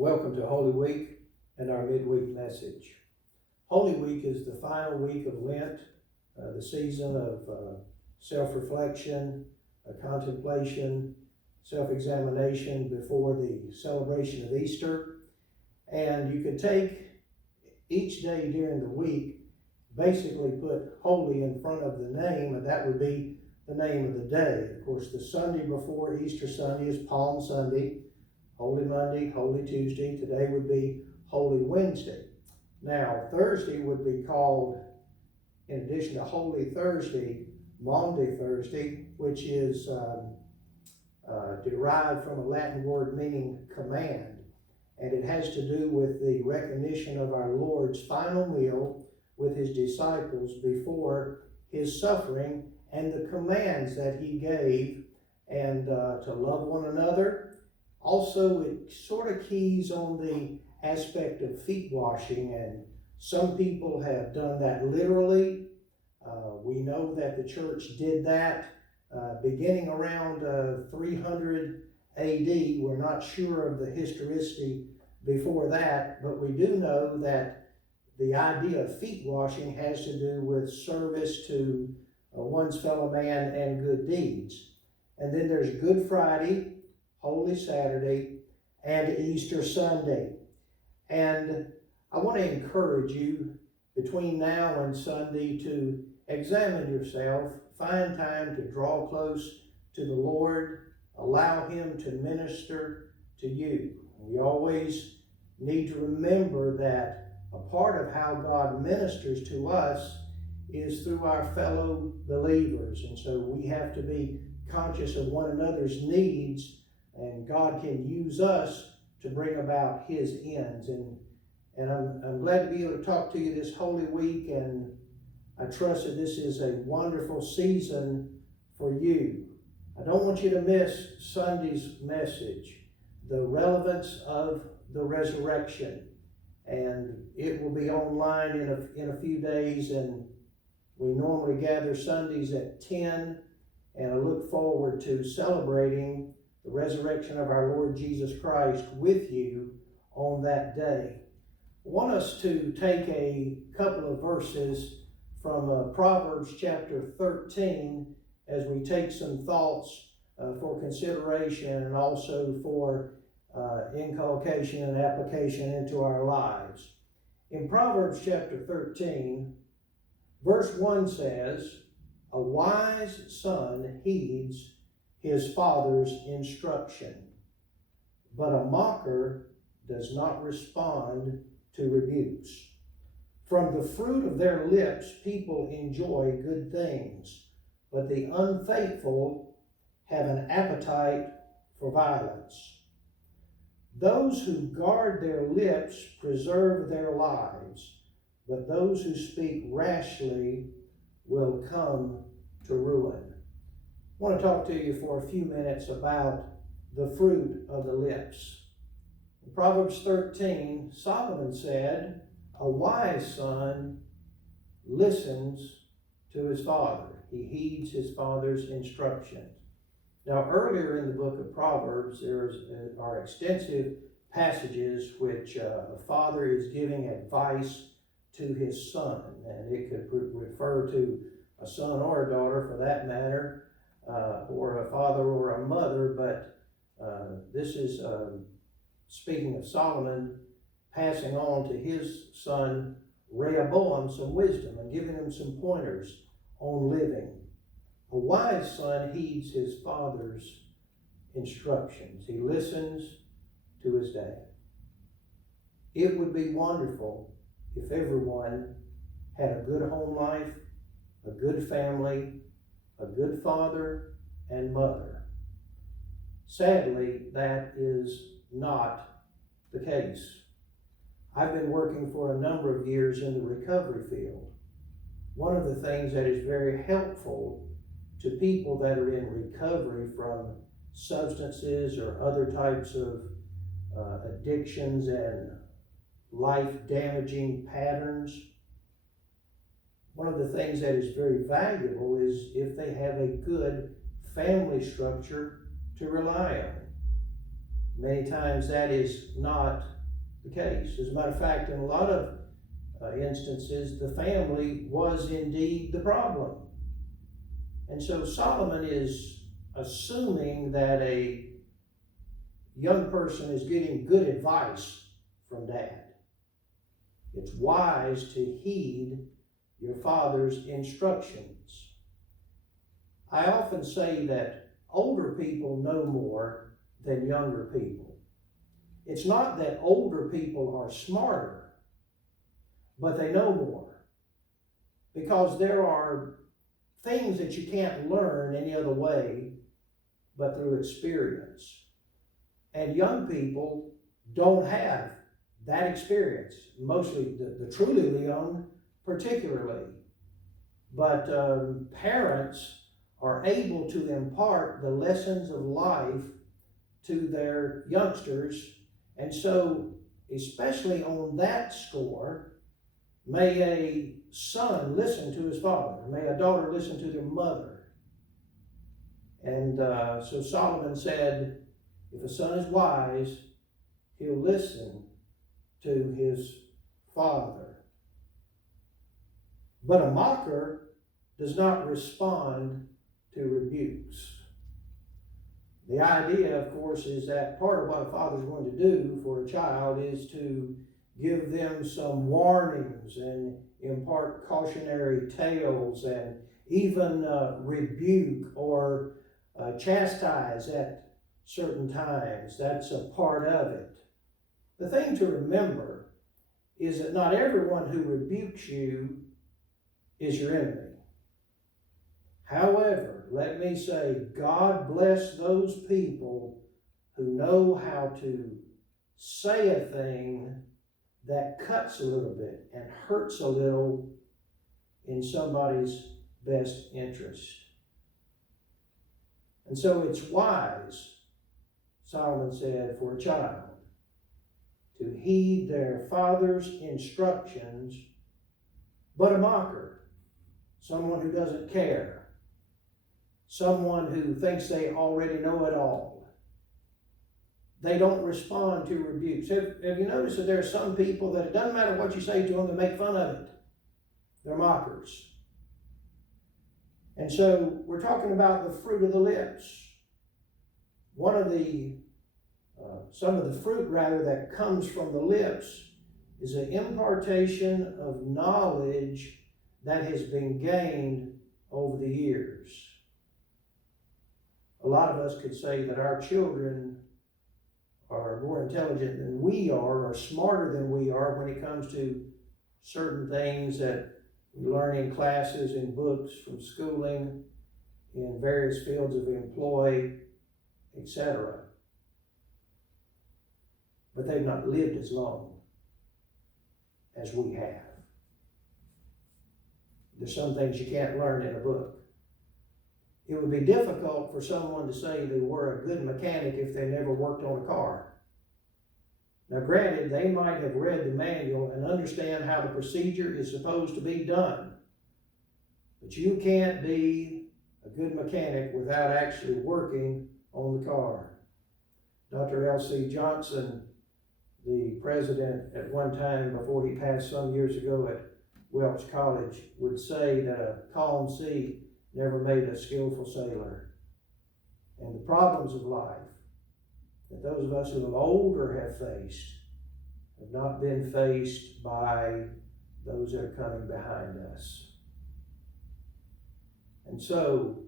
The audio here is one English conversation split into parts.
Welcome to Holy Week and our midweek message. Holy Week is the final week of Lent, the season of self-reflection, contemplation, self-examination before the celebration of Easter. And you could take each day during the week, basically put holy in front of the name, and that would be the name of the day. Of course, the Sunday before Easter Sunday is Palm Sunday, Holy Monday, Holy Tuesday. Today would be Holy Wednesday. Now, Thursday would be called, in addition to Holy Thursday, Maundy Thursday, which is derived from a Latin word meaning command. And it has to do with the recognition of our Lord's final meal with his disciples before his suffering and the commands that he gave, and to love one another. Also, it sort of keys on the aspect of feet washing, and some people have done that literally. We know that the church did that beginning around 300 AD. We're not sure of the historicity before that, but we do know that the idea of feet washing has to do with service to one's fellow man and good deeds. And then there's Good Friday, Holy Saturday, and Easter Sunday. And I want to encourage you between now and Sunday to examine yourself, find time to draw close to the Lord, allow him to minister to you. We always need to remember that a part of how God ministers to us is through our fellow believers. And so we have to be conscious of one another's needs, and God can use us to bring about his ends. And I'm glad to be able to talk to you this Holy Week, and I trust that this is a wonderful season for you. I don't want you to miss Sunday's message, the relevance of the resurrection. And it will be online in a few days, and we normally gather Sundays at 10, and I look forward to celebrating the resurrection of our Lord Jesus Christ with you on that day. I want us to take a couple of verses from Proverbs chapter 13 as we take some thoughts for consideration and also for inculcation and application into our lives. In Proverbs chapter 13, verse 1 says, "A wise son heeds his father's instruction, but a mocker does not respond to rebukes. From the fruit of their lips people enjoy good things, but the unfaithful have an appetite for violence. Those who guard their lips preserve their lives, but those who speak rashly will come to ruin." I want to talk to you for a few minutes about the fruit of the lips. In Proverbs 13, Solomon said, "A wise son listens to his father." He heeds his father's instructions. Now, earlier in the book of Proverbs, there are extensive passages which a father is giving advice to his son, and it could refer to a son or a daughter for that matter, or a father or a mother, but this is speaking of Solomon passing on to his son Rehoboam some wisdom and giving him some pointers on living. A wise son heeds his father's instructions. He listens to his dad. It would be wonderful if everyone had a good home life, a good family, a good father and mother. Sadly, that is not the case. I've been working for a number of years in the recovery field. One of the things that is very helpful to people that are in recovery from substances or other types of addictions and life-damaging patterns, one of the things that is very valuable is if they have a good family structure to rely on. Many times that is not the case. As a matter of fact, in a lot of instances, the family was indeed the problem. And so Solomon is assuming that a young person is getting good advice from dad. It's wise to heed your father's instructions. I often say that older people know more than younger people. It's not that older people are smarter, but they know more. Because there are things that you can't learn any other way but through experience. And young people don't have that experience, mostly the truly young particularly. But parents are able to impart the lessons of life to their youngsters. And so, especially on that score, may a son listen to his father. May a daughter listen to their mother. And so Solomon said, if a son is wise, he'll listen to his father. But a mocker does not respond to rebukes. The idea, of course, is that part of what a father is going to do for a child is to give them some warnings and impart cautionary tales and even rebuke or chastise at certain times. That's a part of it. The thing to remember is that not everyone who rebukes you is your enemy. However, let me say, God bless those people who know how to say a thing that cuts a little bit and hurts a little in somebody's best interest. And so it's wise, Solomon said, for a child to heed their father's instructions, but a mocker, someone who doesn't care, someone who thinks they already know it all. They don't respond to rebukes. Have you noticed that there are some people that it doesn't matter what you say to them, they make fun of it? They're mockers. And so we're talking about the fruit of the lips. One of the some of the fruit, rather, that comes from the lips is an impartation of knowledge that has been gained over the years. A lot of us could say that our children are more intelligent than we are, or smarter than we are when it comes to certain things that we learn in classes, in books, from schooling, in various fields of employ, etc. But they've not lived as long as we have. There's some things you can't learn in a book. It would be difficult for someone to say they were a good mechanic if they never worked on a car. Now, granted, they might have read the manual and understand how the procedure is supposed to be done. But you can't be a good mechanic without actually working on the car. Dr. L.C. Johnson, the president at one time before he passed some years ago at Welch College, would say that a calm sea never made a skillful sailor. And the problems of life that those of us who are older have faced have not been faced by those that are coming behind us. And so,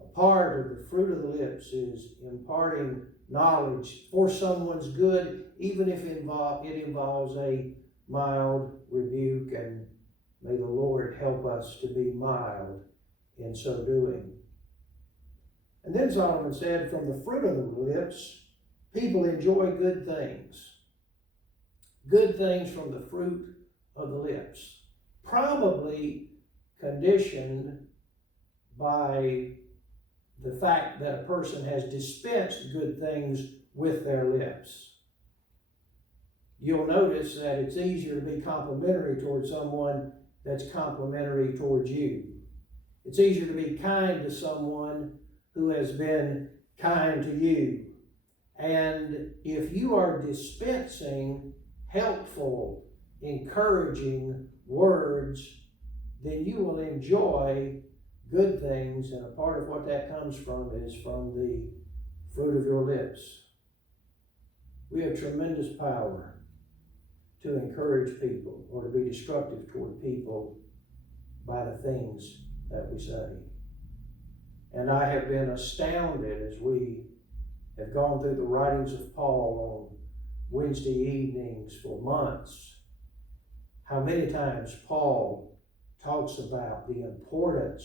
a part of the fruit of the lips is imparting knowledge for someone's good, even if it involves a mild rebuke, and may the Lord help us to be mild in so doing. And then Solomon said, from the fruit of the lips, people enjoy good things. Good things from the fruit of the lips. Probably conditioned by the fact that a person has dispensed good things with their lips. You'll notice that it's easier to be complimentary towards someone that's complimentary towards you. It's easier to be kind to someone who has been kind to you. And if you are dispensing helpful, encouraging words, then you will enjoy good things, and a part of what that comes from is from the fruit of your lips. We have tremendous power to encourage people or to be destructive toward people by the things that we say. And I have been astounded as we have gone through the writings of Paul on Wednesday evenings for months, how many times Paul talks about the importance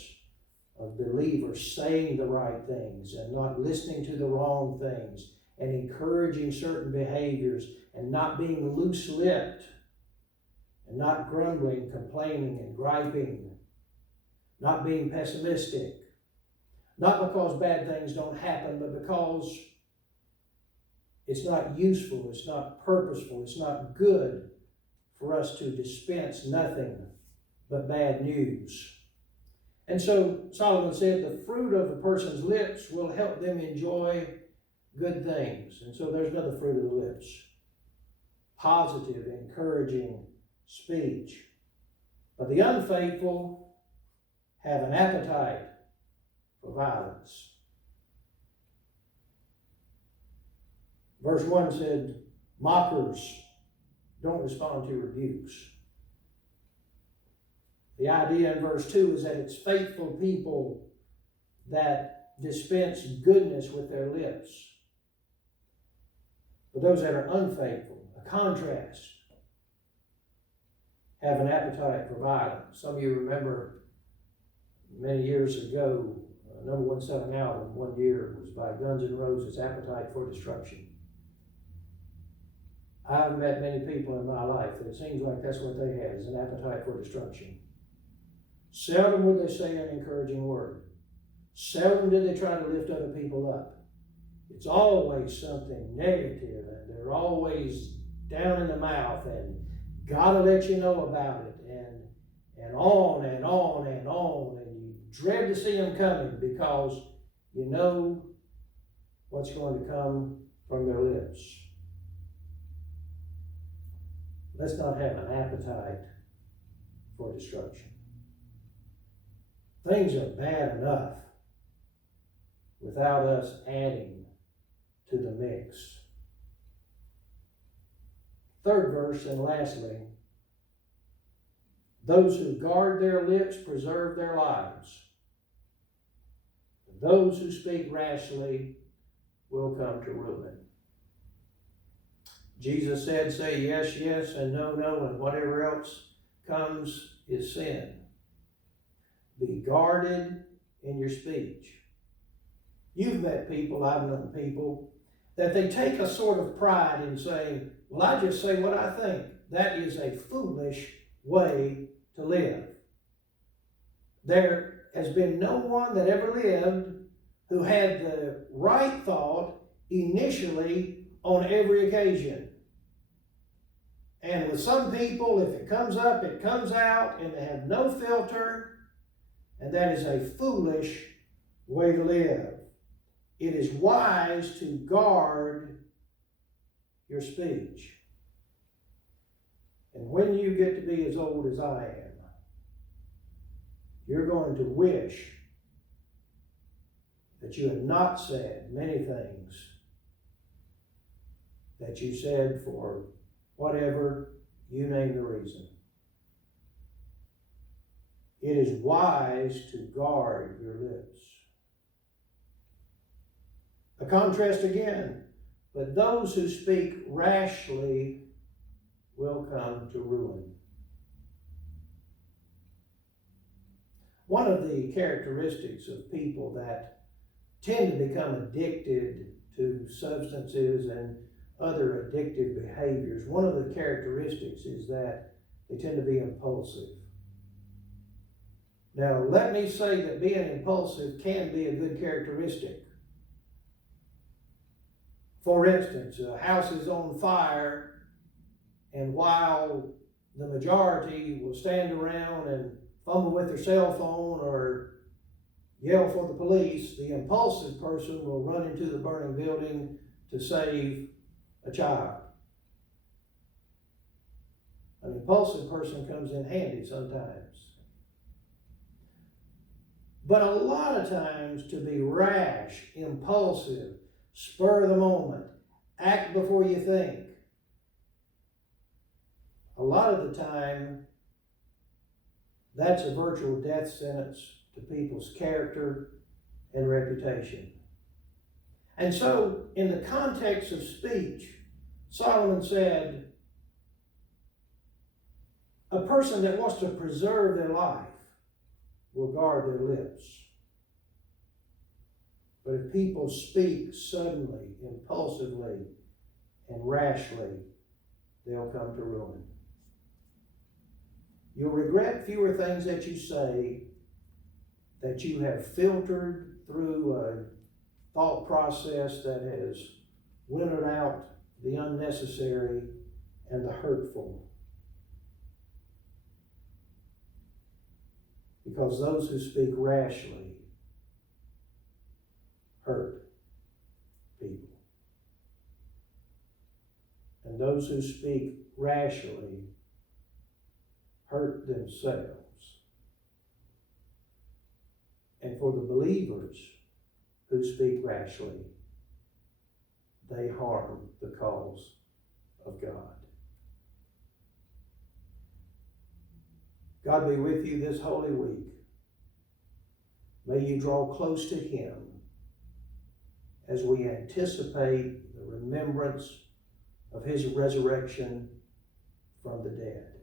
of believers saying the right things and not listening to the wrong things and encouraging certain behaviors and not being loose-lipped and not grumbling, complaining, and griping, not being pessimistic. Not because bad things don't happen, but because it's not useful, it's not purposeful, it's not good for us to dispense nothing but bad news. And so Solomon said the fruit of a person's lips will help them enjoy good things. And so there's another fruit of the lips. Positive, encouraging speech. But the unfaithful have an appetite for violence. Verse 1 said, mockers don't respond to rebukes. The idea in verse 2 is that it's faithful people that dispense goodness with their lips. But those that are unfaithful, a contrast, have an appetite for violence. Some of you remember many years ago, number 1 selling album one year was by Guns N' Roses, Appetite for Destruction. I've met many people in my life that it seems like that's what they have, is an appetite for destruction. Seldom would they say an encouraging word. Seldom did they try to lift other people up. It's always something negative, and they're always down in the mouth, and gotta let you know about it, and on and on and on, and you dread to see them coming because you know what's going to come from their lips. Let's not have an appetite for destruction. Things are bad enough without us adding to the mix. Third verse, and lastly, those who guard their lips preserve their lives. Those who speak rashly will come to ruin. Jesus said, say yes, yes, and no, no, and whatever else comes is sin. Be guarded in your speech. You've met people, I've known people, that they take a sort of pride in saying, well, I just say what I think. That is a foolish way to live. There has been no one that ever lived who had the right thought initially on every occasion. And with some people, if it comes up, it comes out, and they have no filter, and that is a foolish way to live. It is wise to guard your speech. And when you get to be as old as I am, you're going to wish that you had not said many things that you said for whatever, you name the reason. It is wise to guard your lips. A contrast again, but those who speak rashly will come to ruin. One of the characteristics of people that tend to become addicted to substances and other addictive behaviors, one of the characteristics is that they tend to be impulsive. Now, let me say that being impulsive can be a good characteristic. For instance, a house is on fire, and while the majority will stand around and fumble with their cell phone or yell for the police, the impulsive person will run into the burning building, to save a child. An impulsive person comes in handy sometimes. But a lot of times to be rash, impulsive, spur of the moment, act before you think, a lot of the time that's a virtual death sentence to people's character and reputation. And so, in the context of speech, Solomon said, a person that wants to preserve their life will guard their lips. But if people speak suddenly, impulsively, and rashly, they'll come to ruin. You'll regret fewer things that you say, that you have filtered through a thought process that has winnowed out the unnecessary and the hurtful. Because those who speak rashly hurt people. And those who speak rashly hurt themselves. And for the believers who speak rashly, they harm the cause of God. God be with you this holy week. May you draw close to Him as we anticipate the remembrance of His resurrection from the dead.